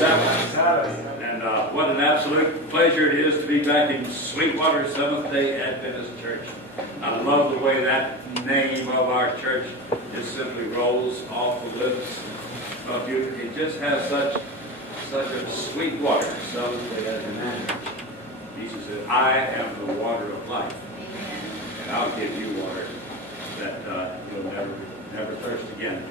Sabbath. And what an absolute pleasure it is to be back in Sweetwater Seventh-day Adventist Church. I love the way that name of our church just simply rolls off the lips of you. It just has such a sweet water. Seventh-day Adventist. Jesus said, I am the water of life. And I'll give you water that you'll never thirst again.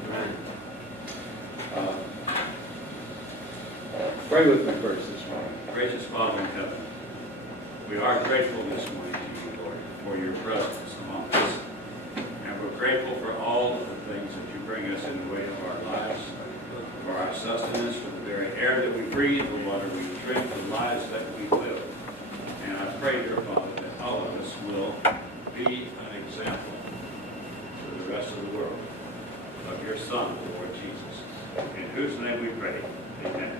Pray with me first this morning. Gracious Father in heaven, we are grateful this morning to you, Lord, for your presence among us. And we're grateful for all of the things that you bring us in the way of our lives, for our sustenance, for the very air that we breathe, the water we drink, the lives that we live. And I pray, dear Father, that all of us will be an example to the rest of the world of your Son, the Lord Jesus, in whose name we pray. Amen.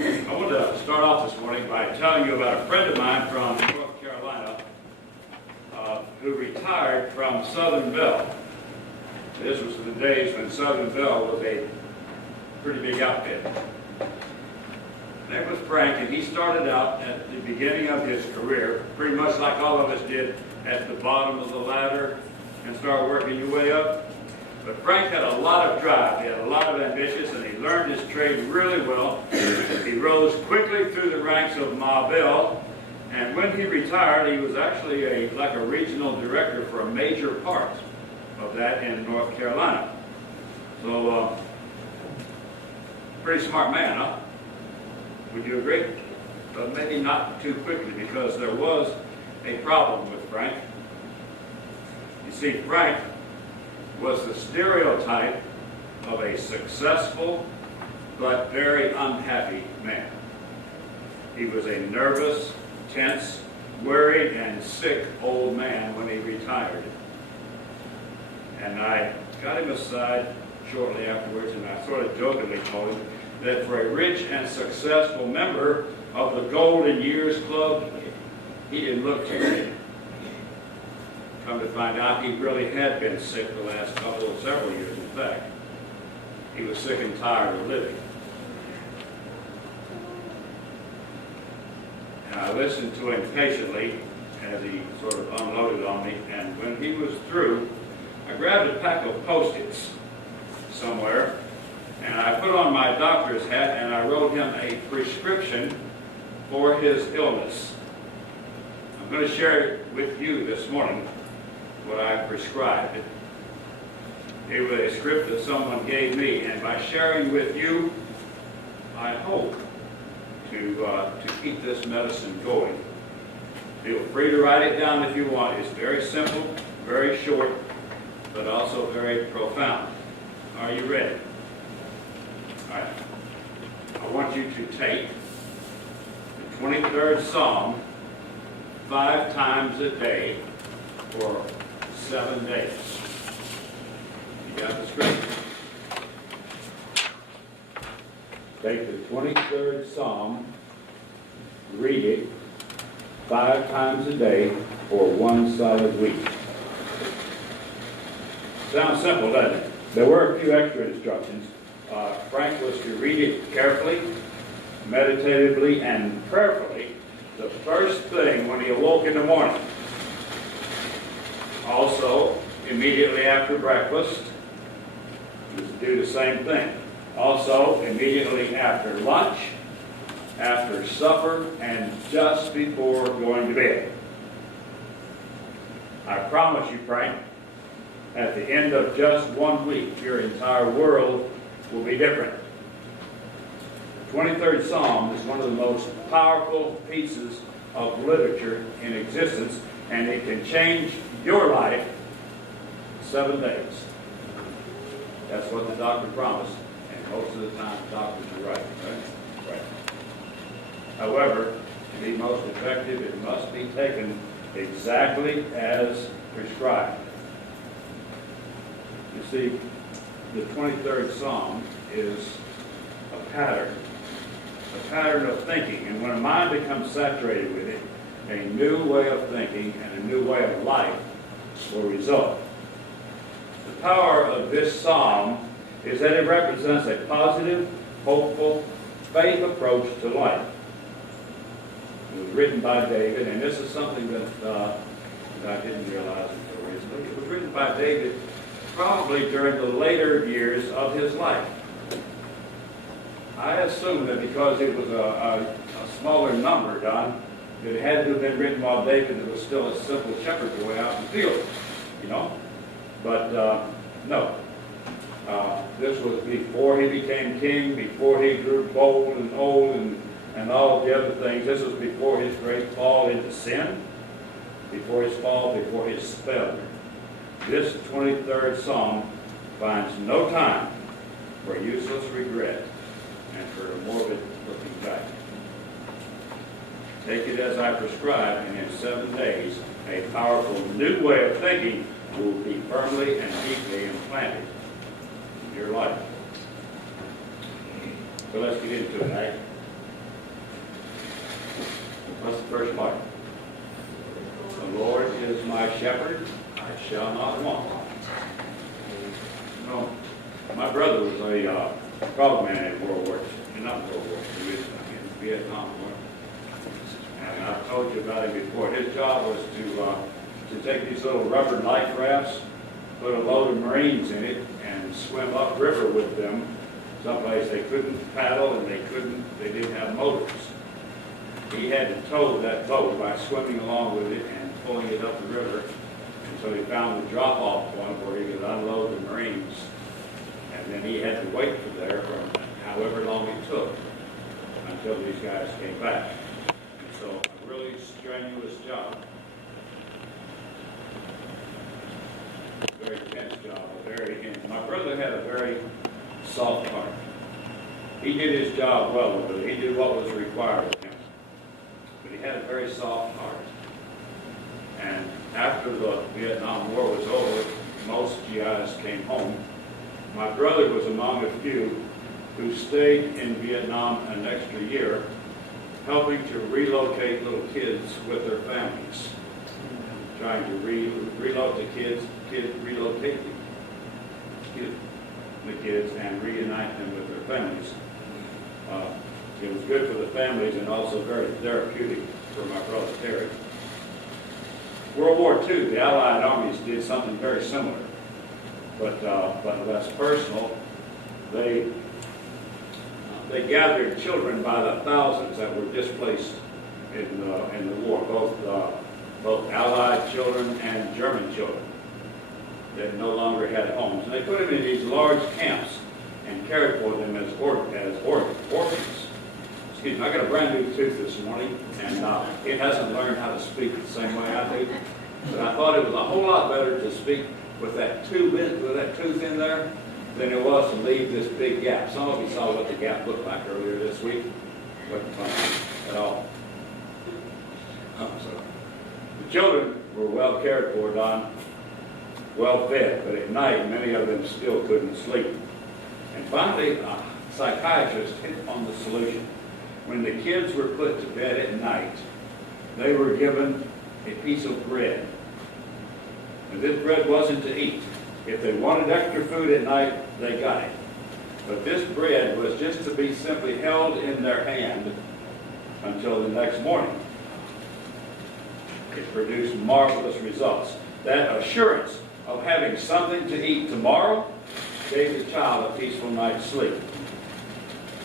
I want to start off this morning by telling you about a friend of mine from North Carolina who retired from Southern Bell. This was in the days when Southern Bell was a pretty big outfit. His name was Frank, and he started out at the beginning of his career, pretty much like all of us did, at the bottom of the ladder and start working your way up. But Frank had a lot of drive, he had a lot of ambition, and he learned his trade really well. He rose quickly through the ranks of Ma Bell, and when he retired, he was actually like a regional director for a major part of that in North Carolina. So, pretty smart man, huh? Would you agree? But maybe not too quickly, because there was a problem with Frank. You see, Frank was the stereotype of a successful but very unhappy man. He was a nervous, tense, worried, and sick old man when he retired. And I got him aside shortly afterwards, and I sort of jokingly told him that for a rich and successful member of the Golden Years Club, he didn't look too good. Come to find out, he really had been sick the last several years, in fact. He was sick and tired of living. And I listened to him patiently as he sort of unloaded on me, and when he was through, I grabbed a pack of Post-its somewhere, and I put on my doctor's hat, and I wrote him a prescription for his illness. I'm going to share it with you this morning, what I prescribed. It was a script that someone gave me, and by sharing with you, I hope to keep this medicine going. Feel free to write it down if you want. It's very simple, very short, but also very profound. Are you ready? All right. I want you to take the 23rd Psalm 5 times a day for 7 days. You got the script? Take the 23rd Psalm, read it 5 times a day for 1 solid week. Sounds simple, doesn't it? There were a few extra instructions. Frank was to read it carefully, meditatively, and prayerfully the first thing when he awoke in the morning. Also, immediately after breakfast, he was to do the same thing. Also, immediately after lunch, after supper, and just before going to bed. I promise you, Frank, at the end of just 1 week, your entire world will be different. The 23rd Psalm is one of the most powerful pieces of literature in existence, and it can change your life in 7 days. That's what the doctor promised, and most of the time doctors are right. Right. However, to be most effective, it must be taken exactly as prescribed. You see, the 23rd Psalm is a pattern of thinking, and when a mind becomes saturated with it, a new way of thinking and a new way of life will result. The power of this psalm is that it represents a positive, hopeful, faith approach to life. It was written by David, and this is something that I didn't realize until recently. It was written by David probably during the later years of his life. I assume that because it was a smaller number, Don, that it had to have been written while David was still a simple shepherd boy out in the field, you know. But no. This was before he became king, before he grew bold and old and all of the other things. This was before his great fall into sin, before his fall, before his failure. This 23rd Psalm finds no time for useless regret and for a morbid looking back. Take it as I prescribe, and in 7 days, a powerful new way of thinking will be firmly and deeply implanted in your life. So let's get into it, eh? What's the first part? The Lord is my shepherd, I shall not want. No, my brother was a frogman in World War II, not World War II, in Vietnam War. And I've told you about him before. His job was to take these little rubber life rafts, put a load of Marines in it, and swim upriver with them someplace they couldn't paddle and they didn't have motors. He had to tow that boat by swimming along with it and pulling it up the river. And so he found the drop-off point where he could unload the Marines. And then he had to wait for there for however long it took until these guys came back. And so a really strenuous job. Very tense job, and my brother had a very soft heart. He did his job well with it. He did what was required of him. But he had a very soft heart. And after the Vietnam War was over, most GIs came home. My brother was among a few who stayed in Vietnam an extra year, helping to relocate little kids with their families, trying to relocate the kids and reunite them with their families. It was good for the families and also very therapeutic for my brother Terry. World War II, the Allied armies did something very similar, but less personal. They gathered children by the thousands that were displaced in the war, both Allied children and German children that no longer had homes. And they put them in these large camps and cared for them as orphans. Excuse me, I got a brand new tooth this morning, and it hasn't learned how to speak the same way I do. But I thought it was a whole lot better to speak with that tooth in there than it was to leave this big gap. Some of you saw what the gap looked like earlier this week. Wasn't funny at all. So the children were well cared for, Don, well fed, but at night many of them still couldn't sleep. And finally, a psychiatrist hit on the solution. When the kids were put to bed at night, they were given a piece of bread. And this bread wasn't to eat. If they wanted extra food at night, they got it. But this bread was just to be simply held in their hand until the next morning. It produced marvelous results. That assurance of having something to eat tomorrow gave the child a peaceful night's sleep.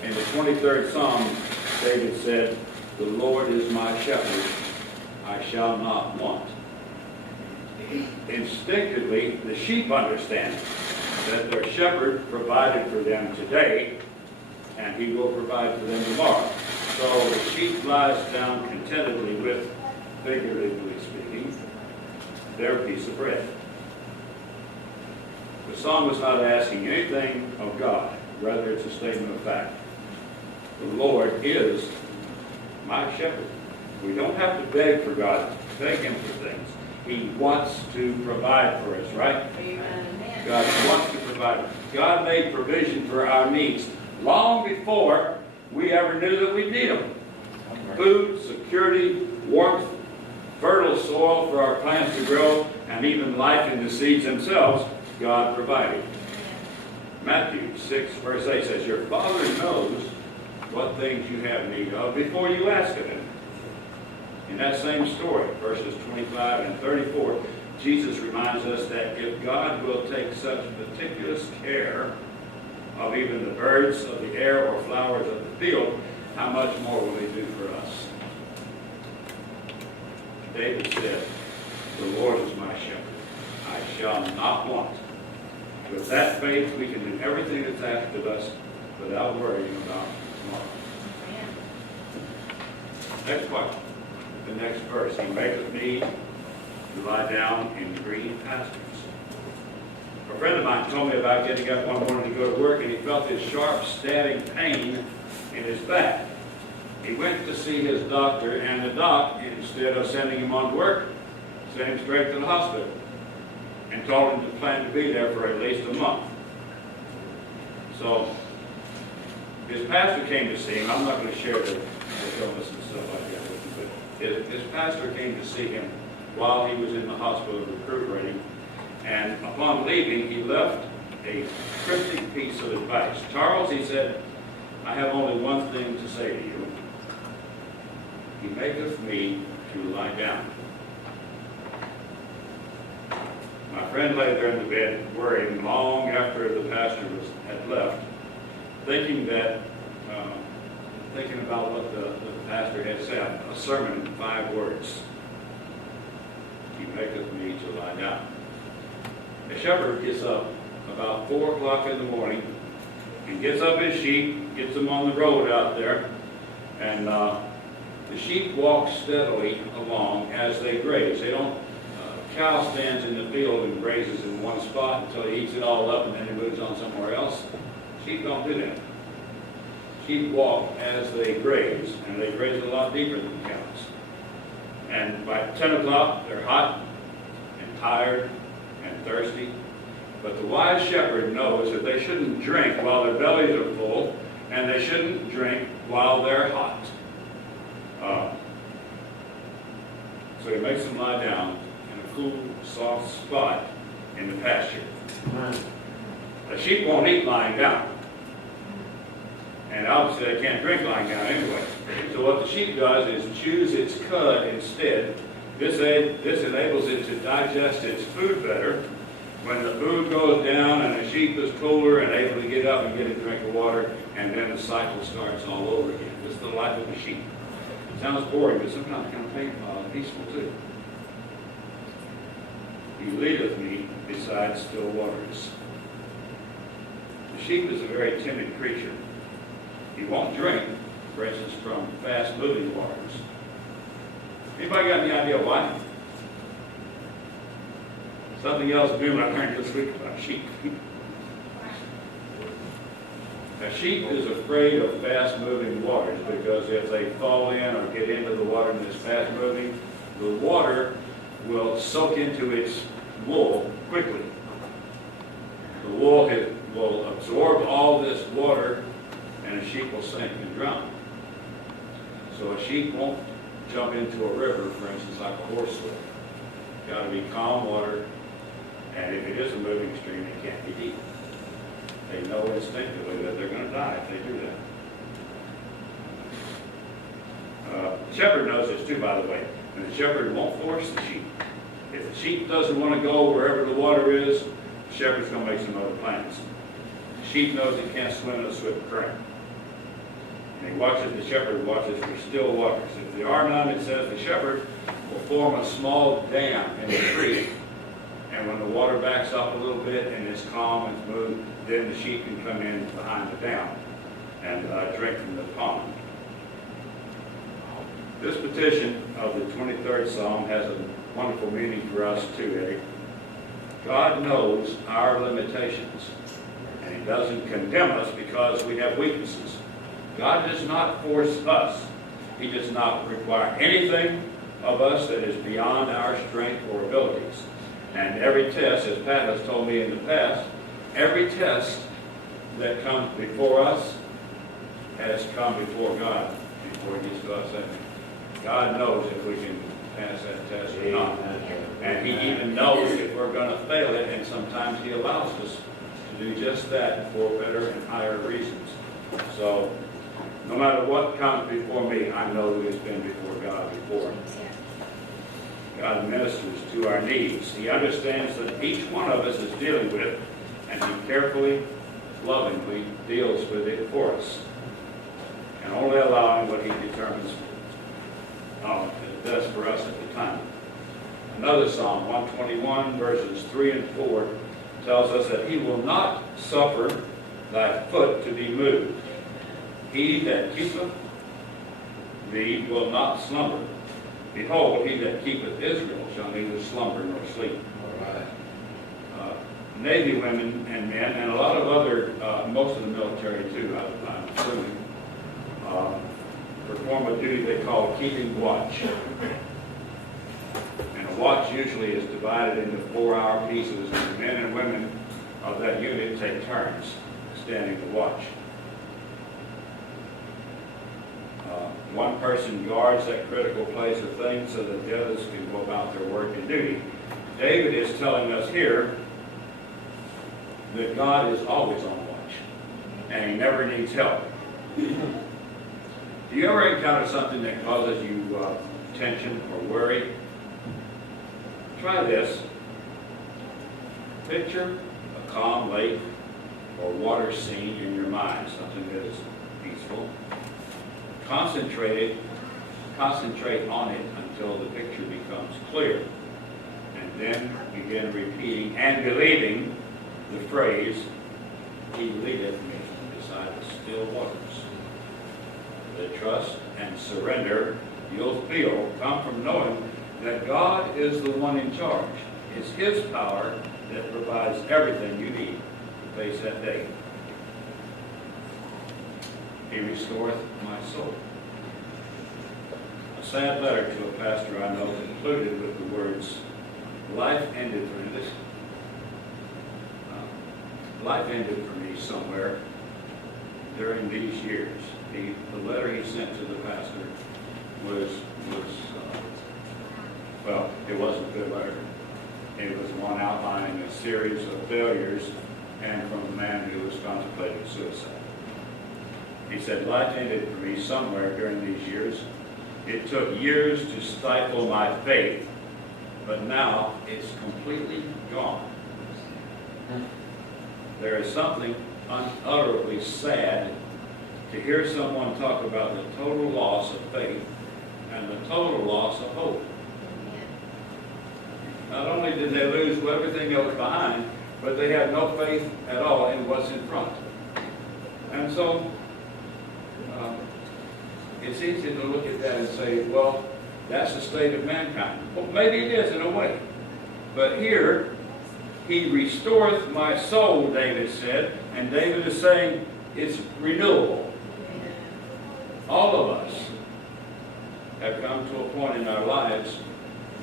In the 23rd Psalm, David said, "The Lord is my shepherd, I shall not want." Instinctively, the sheep understand that their shepherd provided for them today, and he will provide for them tomorrow. So the sheep lies down contentedly with, figuratively speaking, their piece of bread. The psalmist is not asking anything of God, rather it's a statement of fact. The Lord is my shepherd. We don't have to beg for God, beg him for things. He wants to provide for us, right? Amen. God wants to provide. God made provision for our needs long before we ever knew that we'd need them. Food, security, warmth, fertile soil for our plants to grow, and even life in the seeds themselves, God provided. Matthew 6, verse 8 says, your Father knows what things you have need of before you ask of him. In that same story, verses 25 and 34, Jesus reminds us that if God will take such meticulous care of even the birds of the air or flowers of the field, how much more will he do for us? David said, the Lord is my shepherd. I shall not want. With that faith, we can do everything that's asked of us without worrying about tomorrow. Next question. The next verse. He maketh me to lie down in green pastures. A friend of mine told me about getting up one morning to go to work, and he felt this sharp, stabbing pain in his back. He went to see his doctor, and the doc, instead of sending him on to work, sent him straight to the hospital and told him to plan to be there for at least a month. So his pastor came to see him. I'm not going to share the illness and stuff like that with you, but his pastor came to see him while he was in the hospital recuperating. And upon leaving, he left a cryptic piece of advice. Charles, he said, I have only one thing to say to you. He maketh me to lie down. My friend lay there in the bed, worrying long after the pastor had left, thinking about what the pastor had said, a sermon in 5 words. He maketh me to lie down. A shepherd gets up about 4 o'clock in the morning and gets up his sheep, gets them on the road out there, and the sheep walk steadily along as they graze. They don't, cow stands in the field and grazes in one spot until he eats it all up and then he moves on somewhere else. Sheep don't do that. Sheep walk as they graze, and they graze a lot deeper than cows. And by 10 o'clock, they're hot and tired and thirsty. But the wise shepherd knows that they shouldn't drink while their bellies are full, and they shouldn't drink while they're hot. So he makes them lie down in a cool, soft spot in the pasture. The sheep won't eat lying down. And obviously they can't drink lying down anyway. So what the sheep does is chews its cud instead. This enables it to digest its food better. When the food goes down and the sheep is cooler and able to get up and get a drink of water, and then the cycle starts all over again. This is the life of a sheep. It sounds boring, but sometimes kind of peaceful too. He leadeth me beside still waters. The sheep is a very timid creature. He won't drink, for instance, from fast-moving waters. Anybody got any idea why? Something else new I learned this week about sheep. A sheep is afraid of fast-moving waters because if they fall in or get into the water and it's fast-moving, the water will soak into its wool quickly. The wool will absorb all this water, and a sheep will sink and drown. So a sheep won't jump into a river, for instance, like a horse will. It's got to be calm water, and if it is a moving stream, it can't be deep. They know instinctively that they're going to die if they do that. The shepherd knows this too, by the way. And the shepherd won't force the sheep. If the sheep doesn't want to go wherever the water is, the shepherd's going to make some other plans. The sheep knows it can't swim in a swift current. And the shepherd watches for still waters. If there are none, it says the shepherd will form a small dam in the creek. And when the water backs up a little bit and it's calm and smooth, then the sheep can come in behind the dam and drink from the pond. This petition of the 23rd Psalm has a wonderful meaning for us too, Eddie. God knows our limitations, and He doesn't condemn us because we have weaknesses. God does not force us. He does not require anything of us that is beyond our strength or abilities. And every test, as Pat has told me in the past, every test that comes before us has come before God before it gets to us. God knows if we can pass that test or not. And He even knows if we're going to fail it, and sometimes He allows us to do just that for better and higher reasons. So, no matter what comes before me, I know who has been before God before. God ministers to our needs. He understands that each one of us is dealing with, and He carefully, lovingly deals with it for us, and only allowing what He determines is best for us at the time. Another Psalm, 121, verses 3 and 4, tells us that He will not suffer thy foot to be moved. He that keepeth thee will not slumber. Behold, he that keepeth Israel shall neither slumber nor sleep. All right. Navy women and men, and a lot of other, most of the military too, I'm assuming, perform a duty they call keeping watch. And a watch usually is divided into 4-hour pieces, and the men and women of that unit take turns standing the watch. One person guards that critical place of things so that the others can go about their work and duty. David is telling us here that God is always on watch, and He never needs help. Do you ever encounter something that causes you tension or worry? Try this. Picture a calm lake or water scene in your mind, something that is peaceful. Concentrate on it until the picture becomes clear, and then begin repeating and believing the phrase, He leadeth me beside the still waters. The trust and surrender you'll feel come from knowing that God is the one in charge. It's His power that provides everything you need to face that day. He restoreth my soul. A sad letter to a pastor I know concluded with the words, life ended for me. Life ended for me somewhere during these years. The letter he sent to the pastor was well, it wasn't a good letter. It was one outlining a series of failures, and from a man who was contemplating suicide. He said, life ended for me somewhere during these years. It took years to stifle my faith, but now it's completely gone. There is something unutterably sad to hear someone talk about the total loss of faith and the total loss of hope. Not only did they lose everything else behind, but they had no faith at all in what's in front. And so, it's easy to look at that and say, well, that's the state of mankind. Well, maybe it is in a way. But here, He restoreth my soul, David said, and David is saying it's renewable. All of us have come to a point in our lives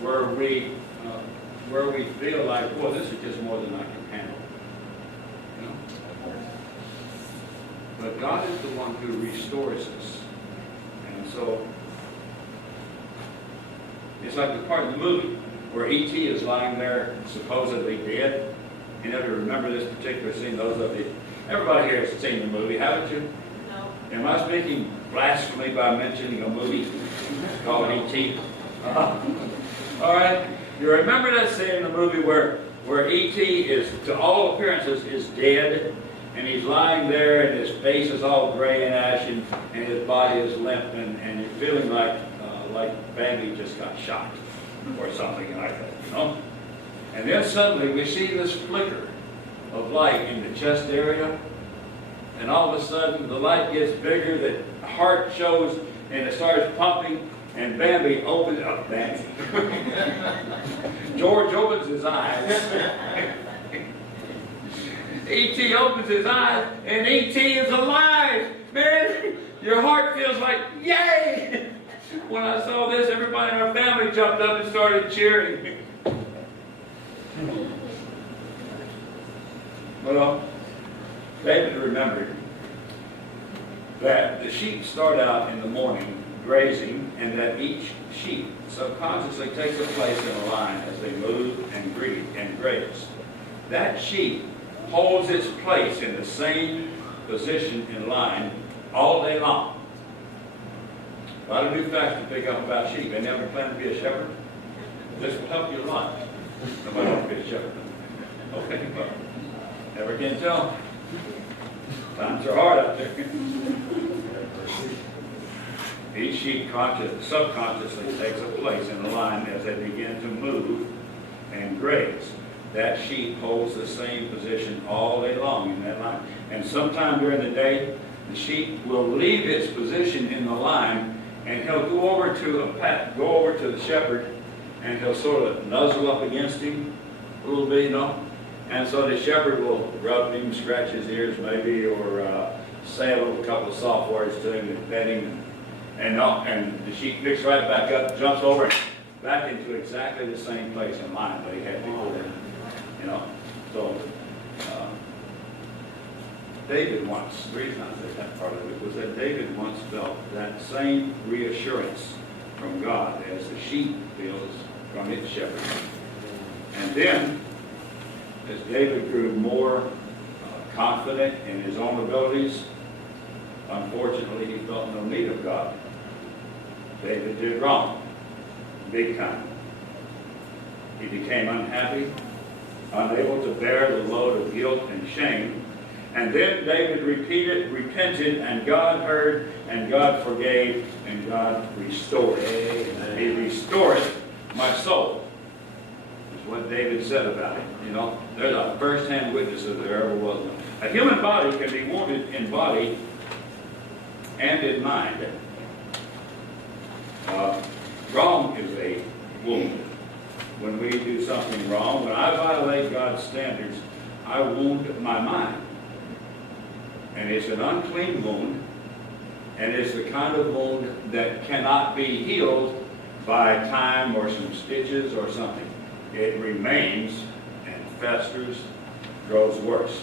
where we feel like, well, this is just more than I can handle. You know? But God is the one who restores us. And so, it's like the part of the movie where E.T. is lying there supposedly dead. You never remember this particular scene, those of you. Everybody here has seen the movie, haven't you? No. Am I speaking blasphemy by mentioning a movie called E.T.? All right. You remember that scene in the movie where E.T. is, to all appearances, is dead, and he's lying there, and his face is all gray and ashen, and his body is limp, and you're feeling like Bambi just got shot, or something like that, you know? And then suddenly we see this flicker of light in the chest area, and all of a sudden the light gets bigger, the heart shows, and it starts pumping, and Bambi opens up. Bambi. George opens his eyes. E.T. opens his eyes, and E.T. is alive. Man, your heart feels like, yay! When I saw this, everybody in our family jumped up and started cheering. Well, David remembered that the sheep start out in the morning grazing, and that each sheep subconsciously takes a place in a line as they move and breathe and graze. That sheep holds its place in the same position in line all day long. A lot of new facts to pick up about sheep. They never plan to be a shepherd. This will help you a lot. Nobody wants to be a shepherd. Okay, but never can tell. Times are hard out there. Each sheep subconsciously takes a place in the line as they begin to move and graze. That sheep holds the same position all day long in that line. And sometime during the day, the sheep will leave its position in the line, and he'll go over to the shepherd, and he'll sort of nuzzle up against him a little bit, you know. And so the shepherd will rub him, scratch his ears maybe, or say a couple of soft words to him and pet him. And the sheep picks right back up, jumps over, and back into exactly the same place in line that he had before. You know, so David once, the reason I say that part of it was that David once felt that same reassurance from God as the sheep feels from its shepherd. And then, as David grew more confident in his own abilities, unfortunately he felt no need of God. David did wrong, big time. He became unhappy, unable to bear the load of guilt and shame. And then David repented, and God heard, and God forgave, and God restored. Amen. He restored my soul, is what David said about it. You know, there's a first-hand witness if there ever was one. A human body can be wounded in body and in mind. Wrong is a wound. When we do something wrong, when I violate God's standards, I wound my mind. And it's an unclean wound, and it's the kind of wound that cannot be healed by time or some stitches or something. It remains and festers, grows worse.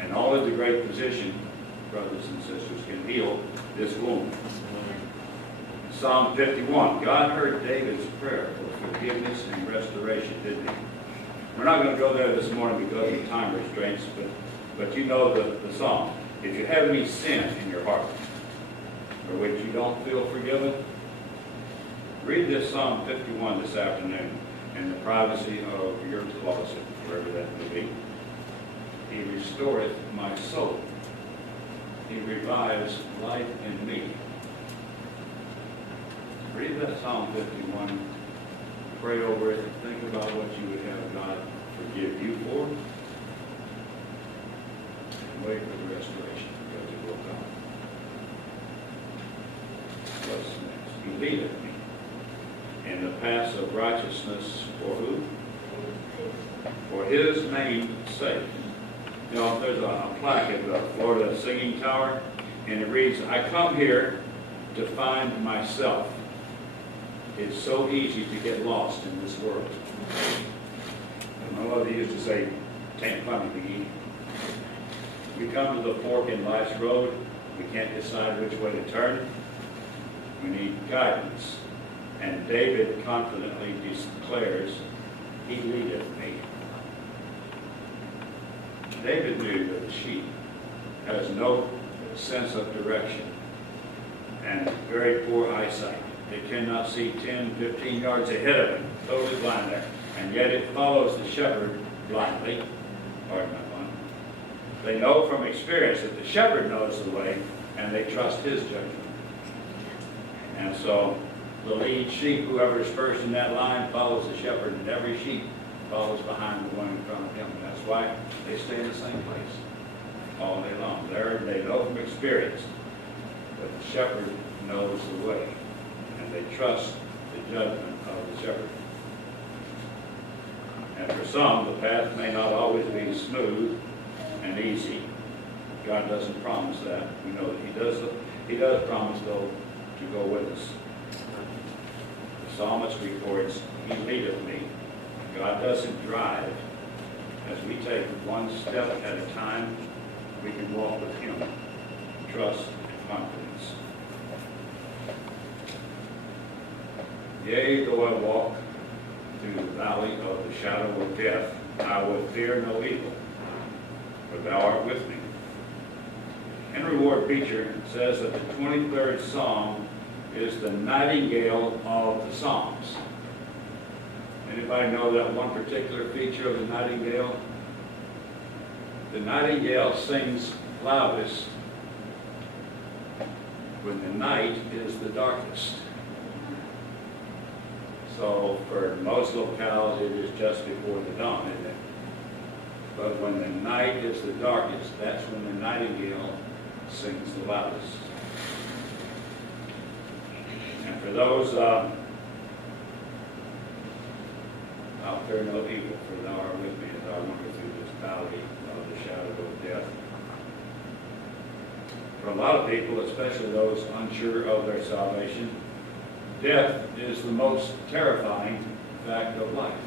And only the great physician, brothers and sisters, can heal this wound. Psalm 51, God heard David's prayer for forgiveness and restoration, didn't he? We're not going to go there this morning because of time restraints, but you know the song. If you have any sin in your heart, for which you don't feel forgiven, read this Psalm 51 this afternoon in the privacy of your closet, wherever that may be. He restoreth my soul. He revives life in me. Read that Psalm 51, pray over it, and think about what you would have God forgive you for. And wait for the restoration, because it will come. What's next? He leadeth me in the paths of righteousness for who? For his name's sake. You know, there's a plaque at the Florida Singing Tower, and it reads, I come here to find myself. It's so easy to get lost in this world. And my mother used to say, "Tain't funny to eat." We come to the fork in life's road. We can't decide which way to turn. We need guidance. And David confidently declares, He leadeth me. David knew that the sheep has no sense of direction and very poor eyesight. They cannot see 10, 15 yards ahead of him, totally blind there. And yet it follows the shepherd blindly. Pardon my pun. They know from experience that the shepherd knows the way, and they trust his judgment. And so the lead sheep, whoever is first in that line, follows the shepherd, and every sheep follows behind the one in front of him. And that's why they stay in the same place all day long. They know from experience that the shepherd knows the way, and they trust the judgment of the shepherd. And for some, the path may not always be smooth and easy. God doesn't promise that. We know that He does promise, though, to go with us. The psalmist records, He leadeth me. God doesn't drive. As we take one step at a time, we can walk with Him. Trust and confidence. Yea, though I walk through the valley of the shadow of death, I will fear no evil. for thou art with me. Henry Ward Beecher says that the 23rd Psalm is the nightingale of the Psalms. Anybody know that one particular feature of the nightingale? The nightingale sings loudest when the night is the darkest. So for most locales it is just before the dawn, isn't it? But when the night is the darkest, that's when the nightingale sings the loudest. And for those, I'll fear no evil, for thou art with me as I wander through this valley of the shadow of death. For a lot of people, especially those unsure of their salvation, death is the most terrifying fact of life.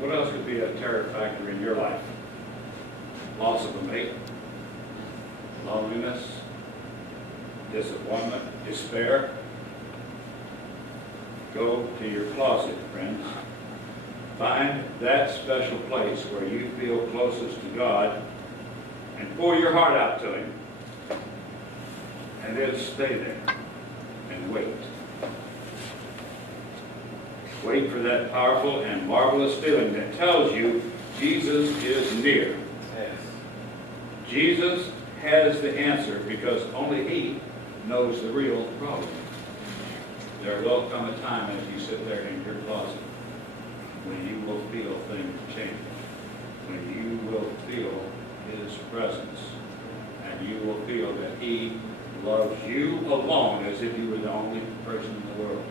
What else could be a terror factor in your life? Loss of a mate, loneliness, disappointment, despair. Go to your closet, friends. Find that special place where you feel closest to God and pour your heart out to Him. And then stay there and wait. Wait for that powerful and marvelous feeling that tells you Jesus is near. Yes. Jesus has the answer because only He knows the real problem. There will come a time as you sit there in your closet when you will feel things change, when you will feel His presence, and you will feel that He loves you alone as if you were the only person in the world.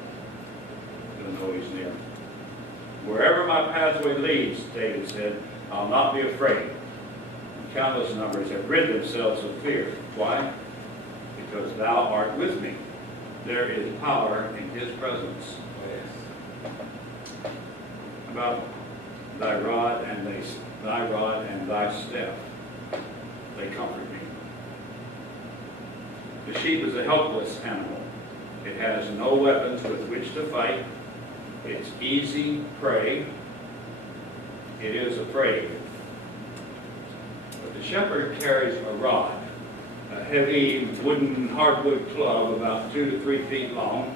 You'll know He's near. Wherever my pathway leads, David said, I'll not be afraid. Countless numbers have rid themselves of fear. Why? Because thou art with me. There is power in His presence. Yes. About thy rod and thy staff, they comfort me. The sheep is a helpless animal. It has no weapons with which to fight. It's easy prey. It is afraid. But the shepherd carries a rod, a heavy wooden hardwood club about 2 to 3 feet long.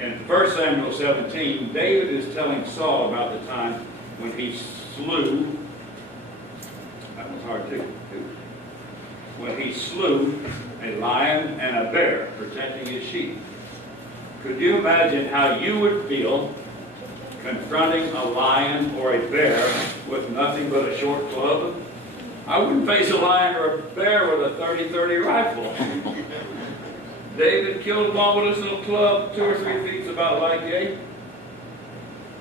In 1 Samuel 17, David is telling Saul about the time when he slew, that was hard too, when he slew a lion and a bear protecting his sheep. Could you imagine how you would feel confronting a lion or a bear with nothing but a short club? I wouldn't face a lion or a bear with a 30-30 rifle. David killed them all with his little club, 2 or 3 feet, about like yay.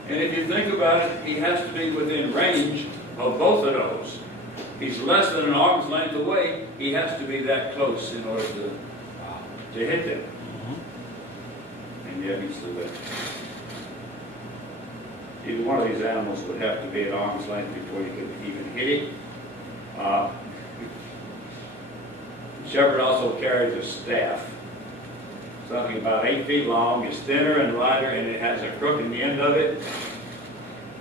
And if you think about it, he has to be within range of both of those. He's less than an arm's length away. He has to be that close in order to hit them. And yet he slew them. Either one of these animals would have to be at arm's length before you could even hit it. The shepherd also carries a staff, something about 8 feet long. It's thinner and lighter, and it has a crook in the end of it.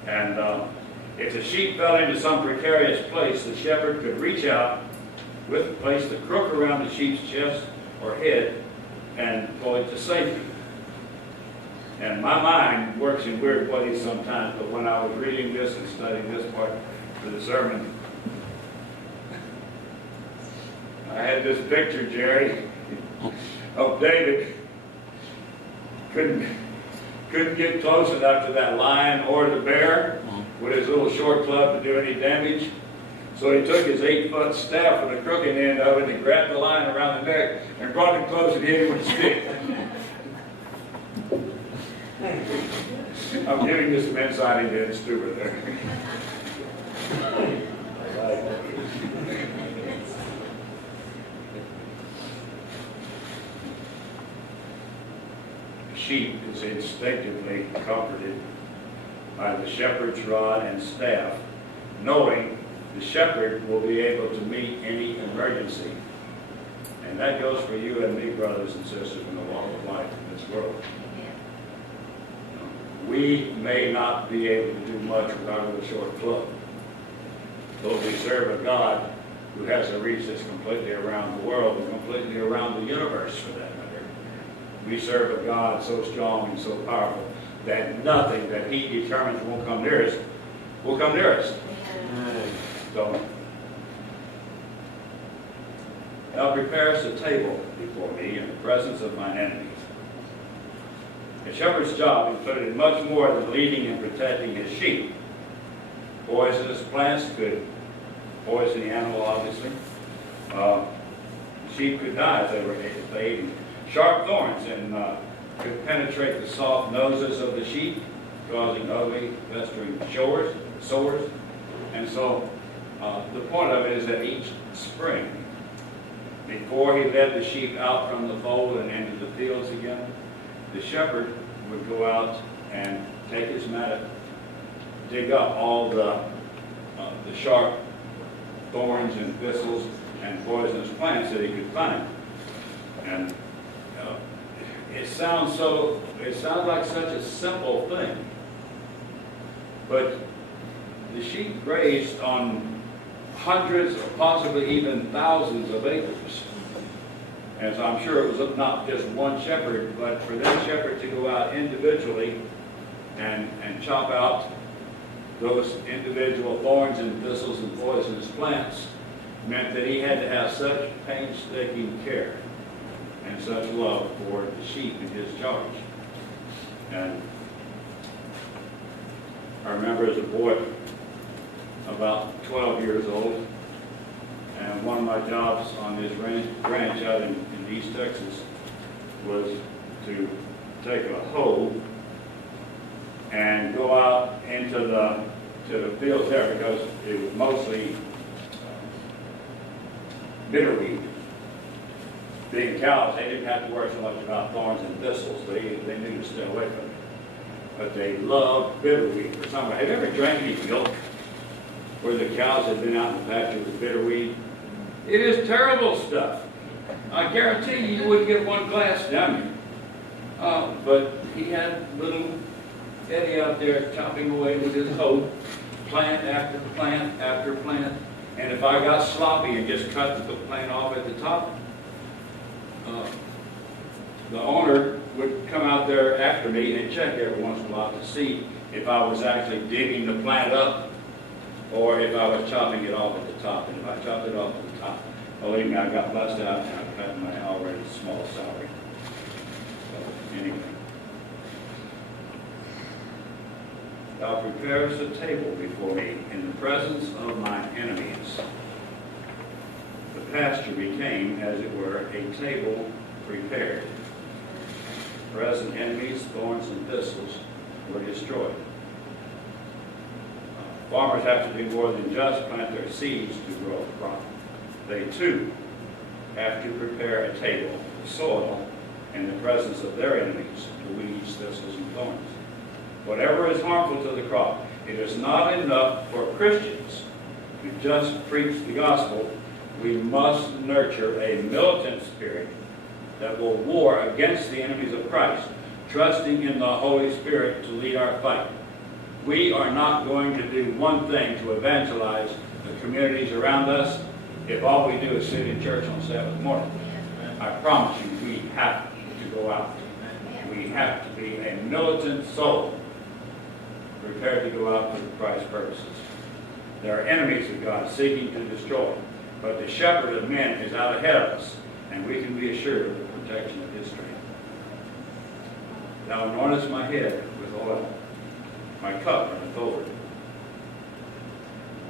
And if the sheep fell into some precarious place, the shepherd could reach out, place the crook around the sheep's chest or head, and pull it to safety. And my mind works in weird ways sometimes, but when I was reading this and studying this part for the sermon, I had this picture, Jerry, of David. Couldn't get close enough to that lion or the bear with his little short club to do any damage. So he took his 8-foot staff with a crooked end of it and grabbed the lion around the neck and brought him close and hit him with a stick. I'm giving you some insight into Stuber there. The sheep is instinctively comforted by the shepherd's rod and staff, knowing the shepherd will be able to meet any emergency. And that goes for you and me, brothers and sisters, in the walk of life in this world. we may not be able to do much with our little short club. But we serve a God who has a reach that's completely around the world and completely around the universe for that matter. We serve a God so strong and so powerful that nothing that he determines won't come near us will come near us. So, thou preparest a table before me in the presence of my enemies. A shepherd's job included much more than leading and protecting his sheep. Poisonous plants could poison the animal, obviously. Sheep could die if they ate them. Sharp thorns could penetrate the soft noses of the sheep, causing ugly, festering sores. And so the point of it is that each spring, before he led the sheep out from the fold and into the fields again, the shepherd would go out and take his mattock, dig up all the sharp thorns and thistles and poisonous plants that he could find. And it sounds like such a simple thing, but the sheep grazed on hundreds or possibly even thousands of acres. And so I'm sure it was not just one shepherd, but for that shepherd to go out individually and chop out those individual thorns and thistles and poisonous plants meant that he had to have such painstaking care and such love for the sheep in his charge. And I remember as a boy, about 12 years old, and one of my jobs on this ranch out in East Texas was to take a hoe and go out into the fields there, because it was mostly bitterweed. Being cows, they didn't have to worry so much about thorns and thistles. They knew to stay away from it. But they loved bitterweed for some reason. Have you ever drank any milk where the cows had been out in the pasture with bitterweed? It is terrible stuff. I guarantee you wouldn't get one glass down here. But he had little Eddie out there chopping away with his hoe, plant after plant after plant. And if I got sloppy and just cut the plant off at the top, the owner would come out there after me and check every once in a while to see if I was actually digging the plant up or if I was chopping it off at the top. And if I chopped it off at the top, believe me, I got blessed out and I cut my already small salary. So, anyway. Thou preparest a table before me in the presence of my enemies. The pasture became, as it were, a table prepared. Present enemies, thorns and thistles were destroyed. Farmers have to do more than just plant their seeds to grow a crop. They too have to prepare a table, the soil, in the presence of their enemies, the weeds, thistles, and thorns. Whatever is harmful to the crop, it is not enough for Christians to just preach the gospel. We must nurture a militant spirit that will war against the enemies of Christ, trusting in the Holy Spirit to lead our fight. We are not going to do one thing to evangelize the communities around us if all we do is sit in church on Sabbath morning. I promise you, we have to go out. We have to be a militant soul prepared to go out for Christ's purposes. There are enemies of God seeking to destroy, but the shepherd of men is out ahead of us, and we can be assured of the protection of his strength. Thou anointest my head with oil, my cup runneth over.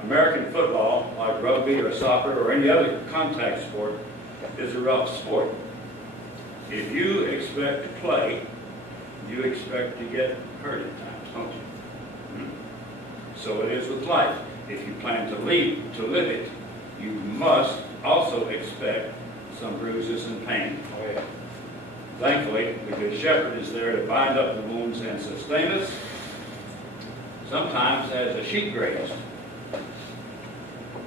American football, like rugby or soccer or any other contact sport, is a rough sport. If you expect to play, you expect to get hurt at times, don't you? So it is with life. If you plan to live it, you must also expect some bruises and pain. Thankfully, the Good Shepherd is there to bind up the wounds and sustain us, sometimes as a sheep grazed.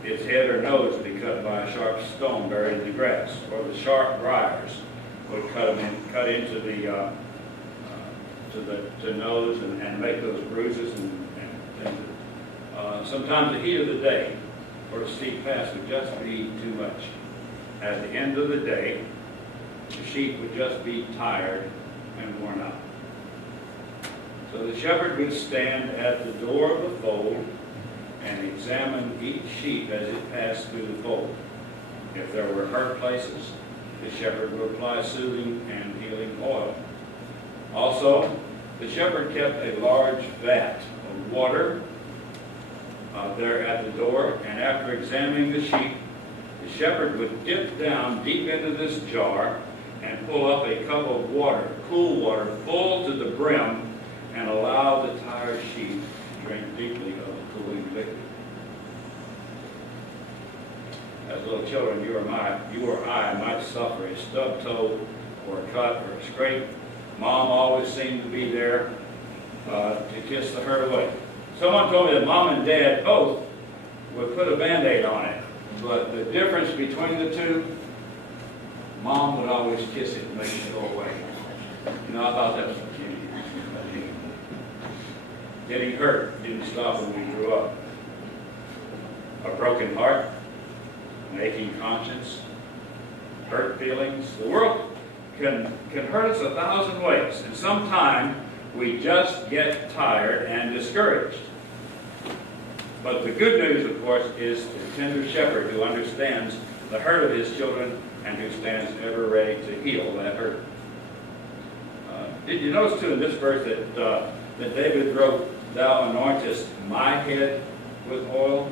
Its head or nose would be cut by a sharp stone buried in the grass, or the sharp briars would cut into the to nose and make those bruises and things. Sometimes the heat of the day for a steep pass would just be too much. At the end of the day, the sheep would just be tired and worn out. So the shepherd would stand at the door of the fold and examine each sheep as it passed through the fold. If there were hurt places, the shepherd would apply soothing and healing oil. Also, the shepherd kept a large vat of water there at the door, and after examining the sheep, the shepherd would dip down deep into this jar and pull up a cup of water, cool water, full to the brim, and allow the tired sheep to drink deeply of the cooling liquid. As little children, you or I might suffer a stubbed toe or a cut or a scrape. Mom always seemed to be there to kiss the hurt away. Someone told me that Mom and Dad both would put a Band-Aid on it, but the difference between the two, Mom would always kiss it and make it go away. You know, I thought that was cute. Getting hurt didn't stop when we grew up. A broken heart, an aching conscience, hurt feelings. The world can hurt us 1,000 ways, and sometimes we just get tired and discouraged. But the good news, of course, is the tender shepherd who understands the hurt of his children and who stands ever ready to heal that hurt. Did you notice, too, in this verse that David wrote, "Thou anointest my head with oil,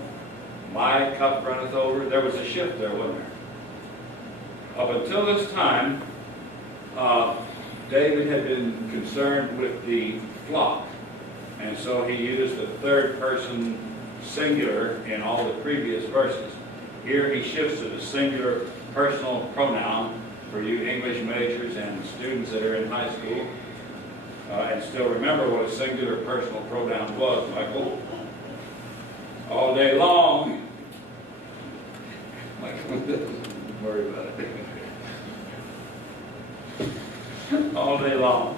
my cup runneth over"? There was a shift there, wasn't there? Up until this time, David had been concerned with the flock, and so he used the third person singular in all the previous verses. Here he shifts to the singular personal pronoun for you English majors and students that are in high school. And still remember what a singular personal pronoun was, Michael. All day long. Michael, don't worry about it. All day long,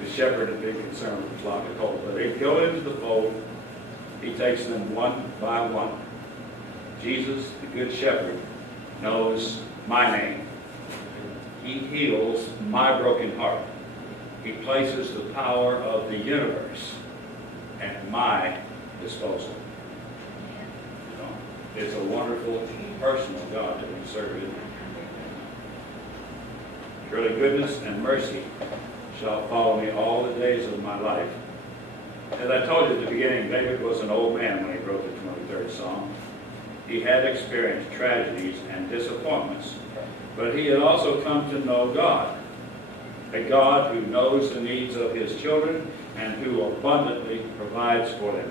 the shepherd had been concerned with the flock of gold. But they go into the fold. He takes them one by one. Jesus, the good shepherd, knows my name. He heals my broken heart. He places the power of the universe at my disposal. You know, it's a wonderful, personal God that we serve. Surely goodness and mercy shall follow me all the days of my life. As I told you at the beginning, David was an old man when he wrote the 23rd Psalm. He had experienced tragedies and disappointments, but he had also come to know God, a God who knows the needs of his children and who abundantly provides for them.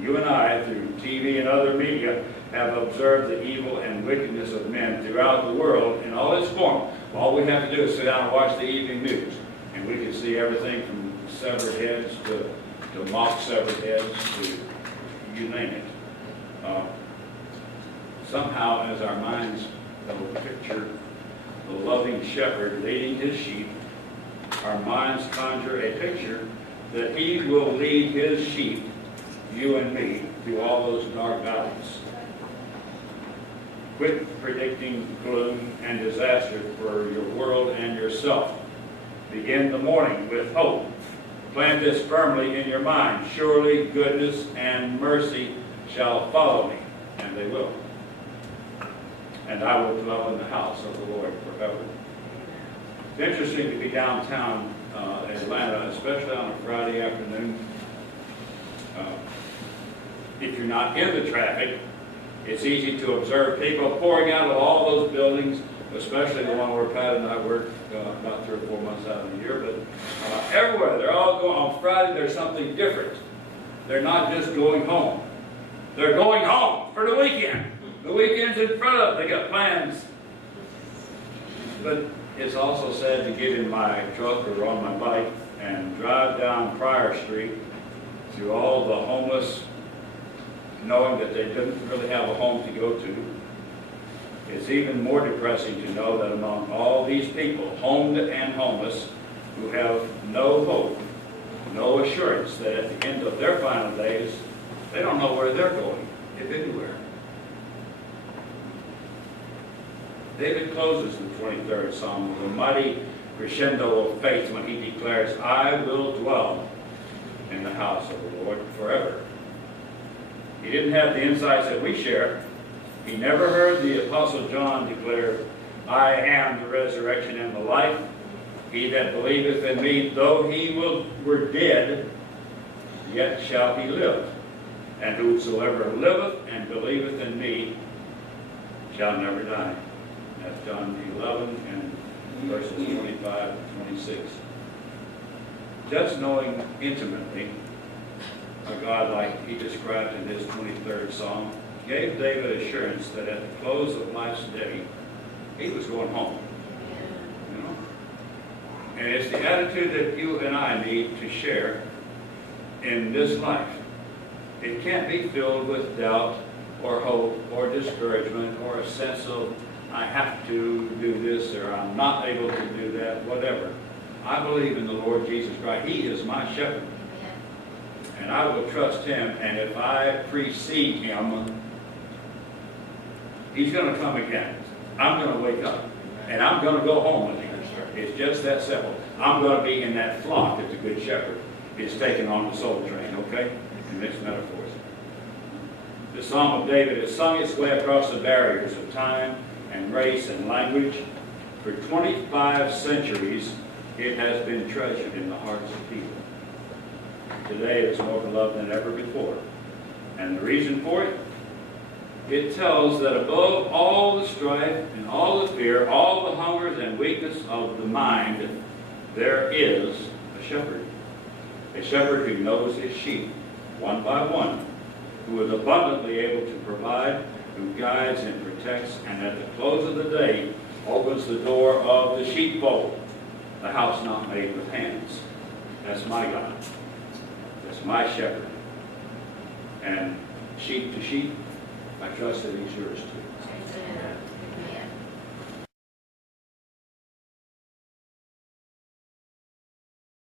You and I, through TV and other media, have observed the evil and wickedness of men throughout the world in all its form. All we have to do is sit down and watch the evening news, and we can see everything from severed heads to mock severed heads to you name it. Somehow, as our minds picture the loving shepherd leading his sheep, our minds conjure a picture that he will lead his sheep, you and me, through all those dark valleys. Quit predicting gloom and disaster for your world and yourself. Begin the morning with hope. Plant this firmly in your mind. Surely goodness and mercy shall follow me, and they will. And I will dwell in the house of the Lord forever. It's interesting to be downtown Atlanta, especially on a Friday afternoon. If you're not in the traffic, it's easy to observe people pouring out of all those buildings, especially the one where Pat and I work about 3 or 4 months out of the year. But everywhere, they're all going. On Friday, there's something different. They're not just going home. They're going home for the weekend. The weekend's in front of them. They got plans. But it's also sad to get in my truck or on my bike and drive down Pryor Street through all the homeless, knowing that they didn't really have a home to go to. It's even more depressing to know that among all these people, homed and homeless, who have no hope no assurance that at the end of their final days, they don't know where they're going, if anywhere. David closes the 23rd Psalm with a mighty crescendo of faith when he declares, I will dwell in the house of the Lord forever. He didn't have the insights that we share. He never heard the Apostle John declare, I am the resurrection and the life. He that believeth in me, though he were dead, yet shall he live. And whosoever liveth and believeth in me shall never die. That's John 11 and verses 25 and 26. Just knowing intimately a God like he described in his 23rd Psalm gave David assurance that at the close of life's day, he was going home. You know? And it's the attitude that you and I need to share in this life. It can't be filled with doubt or hope or discouragement or a sense of I have to do this or I'm not able to do that, whatever. I believe in the Lord Jesus Christ. He is my shepherd. And I will trust him, and if I precede him, he's going to come again. I'm going to wake up, and I'm going to go home with him. It's just that simple. I'm going to be in that flock that the good shepherd is taking on the soul train, okay? In mixed metaphors. The Psalm of David has sung its way across the barriers of time and race and language. For 25 centuries, it has been treasured in the hearts of people. Today it is more beloved than ever before. And the reason for it? It tells that above all the strife and all the fear, all the hungers and weakness of the mind, there is a shepherd. A shepherd who knows his sheep, one by one, who is abundantly able to provide, who guides and protects, and at the close of the day opens the door of the sheepfold, the house not made with hands. That's my God. That's my shepherd. And sheep to sheep, I trust that he's yours too.